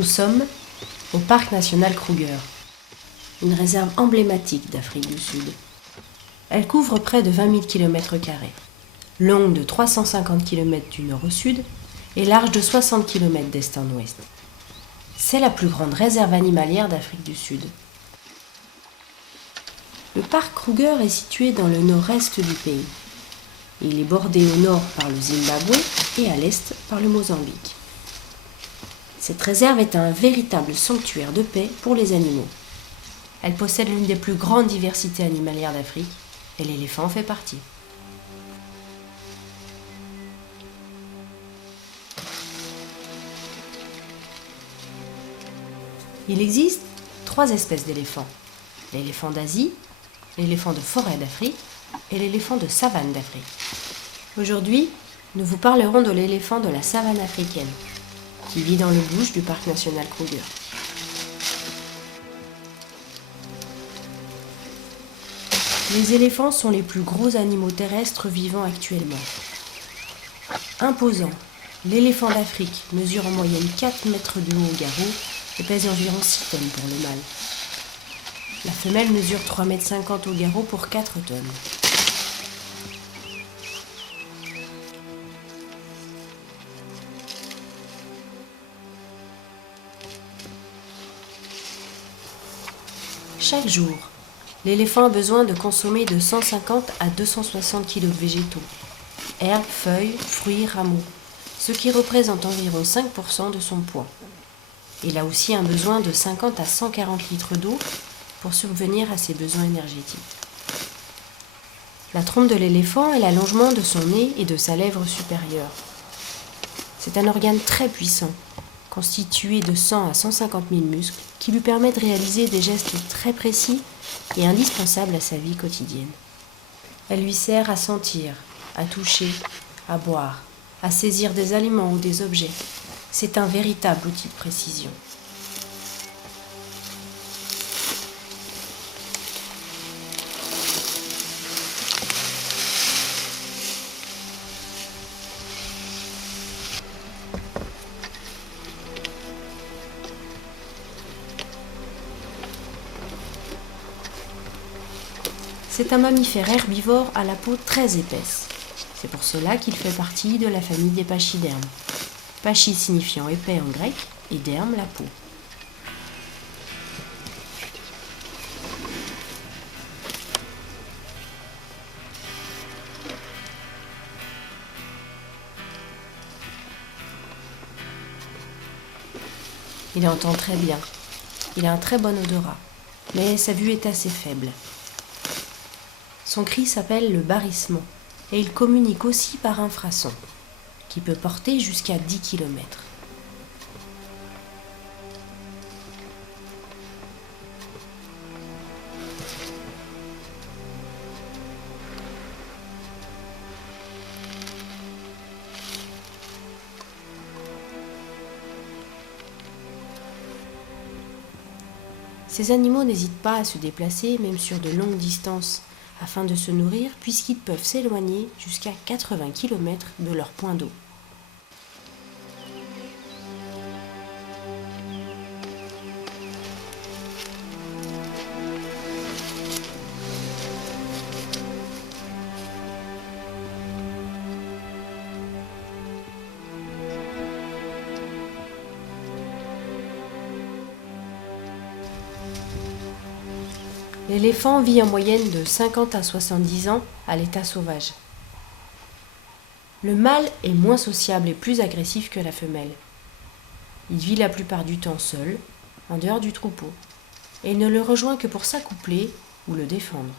Nous sommes au Parc national Kruger, une réserve emblématique d'Afrique du Sud. Elle couvre près de 20 000 km², longue de 350 km du nord au sud et large de 60 km d'est en ouest. C'est la plus grande réserve animalière d'Afrique du Sud. Le parc Kruger est situé dans le nord-est du pays. Il est bordé au nord par le Zimbabwe et à l'est par le Mozambique. Cette réserve est un véritable sanctuaire de paix pour les animaux. Elle possède l'une des plus grandes diversités animalières d'Afrique et l'éléphant en fait partie. Il existe 3 espèces d'éléphants. L'éléphant d'Asie, l'éléphant de forêt d'Afrique et l'éléphant de savane d'Afrique. Aujourd'hui, nous vous parlerons de l'éléphant de la savane africaine, qui vit dans le bush du parc national Kruger. Les éléphants sont les plus gros animaux terrestres vivant actuellement. Imposant, l'éléphant d'Afrique mesure en moyenne 4 mètres de haut au garrot et pèse environ 6 tonnes pour le mâle. La femelle mesure 3,50 mètres au garrot pour 4 tonnes. Chaque jour, l'éléphant a besoin de consommer de 150 à 260 kg de végétaux, herbes, feuilles, fruits, rameaux, ce qui représente environ 5% de son poids. Il a aussi un besoin de 50 à 140 litres d'eau pour subvenir à ses besoins énergétiques. La trompe de l'éléphant est l'allongement de son nez et de sa lèvre supérieure. C'est un organe très puissant, constitué de 100 à 150 000 muscles, qui lui permet de réaliser des gestes très précis et indispensables à sa vie quotidienne. Elle lui sert à sentir, à toucher, à boire, à saisir des aliments ou des objets. C'est un véritable outil de précision. C'est un mammifère herbivore à la peau très épaisse. C'est pour cela qu'il fait partie de la famille des pachydermes. Pachy signifiant épais en grec et derme la peau. Il entend très bien. Il a un très bon odorat, mais sa vue est assez faible. Son cri s'appelle le barrissement et il communique aussi par infrason, qui peut porter jusqu'à 10 km. Ces animaux n'hésitent pas à se déplacer, même sur de longues distances, afin de se nourrir, puisqu'ils peuvent s'éloigner jusqu'à 80 km de leur point d'eau. L'éléphant vit en moyenne de 50 à 70 ans à l'état sauvage. Le mâle est moins sociable et plus agressif que la femelle. Il vit la plupart du temps seul, en dehors du troupeau, et il ne le rejoint que pour s'accoupler ou le défendre.